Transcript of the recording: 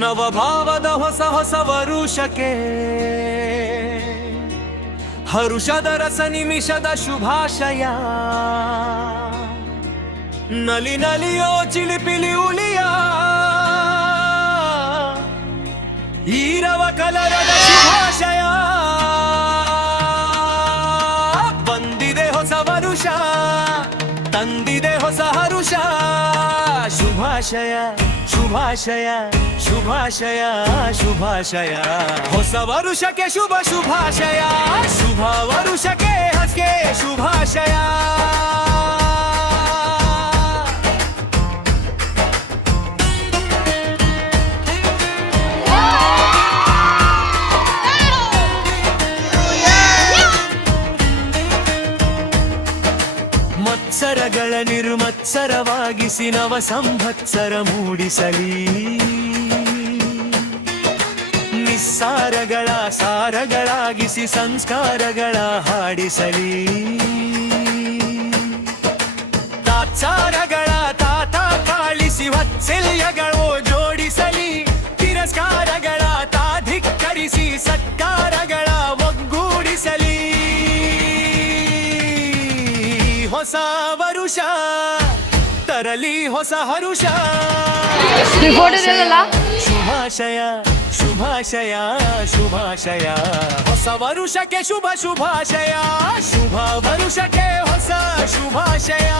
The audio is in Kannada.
ನವಭಾವದ ಹೊಸ ಹೊಸ ವರುಷಕ್ಕೆ ಹರುಷದ ರಸ ನಿಮಿಷದ ಶುಭಾಶಯ. ನಲಿ ನಲಿಯೋ ಚಿಲಿಪಿಲಿ ಉಲಿಯ ಈರವ ಕಲರದ ಶುಭಾಶಯ. ಬಂದಿದೆ ಹೊಸ ವರುಷ, ತಂದಿದೆ ಹೊಸ ಹರುಷ. ಶುಭಾಶಯ ಶುಭಾಶಯ ಶುಭಾಶಯ ಶುಭಾಶಯ. ಹೊಸ ವರುಷಕ್ಕೆ ಶುಭ ಶುಭಾಶಯ, ಶುಭ ವರುಷಕ್ಕೆ ಹಸ್ಕೆ ಶುಭಾಶಯ. ಮತ್ಸರಗಳ ನಿರ್ಮತ್ಸರವಾಗಿಸಿ ನವ ಸಂವತ್ಸರ ಮೂಡಿಸಲಿ. ನಿಸ್ಸಾರಗಳ ಸಾರಗಳಾಗಿಸಿ ಸಂಸ್ಕಾರಗಳ ಹಾಡಿಸಲಿ. ತಾತ್ಸಾರಗಳ ತಾತ ಕಾಳಿಸಿ ವಾತ್ಸಲ್ಯಗಳು ಜೋಡಿಸಲಿ. ತಿರಸ್ಕಾರಗಳ ತಾಧಿಕ್ಕರಿಸಿ ಸತ್ಕಾರಗಳ ಒಗ್ಗೂಡಿಸಲಿ. ಹೊಸ ವರುಷ ತರಲಿ ಹೊಸ ಹರುಷ. ಶುಭಾಶಯ ಶುಭಾಶಯ ಶುಭಾಶಯ. ಹೊಸ ವರುಷಕ್ಕೆ ಶುಭ ಶುಭಾಶಯ, ಶುಭ ವರುಷಕ್ಕೆ ಹೊಸ ಶುಭಾಶಯ.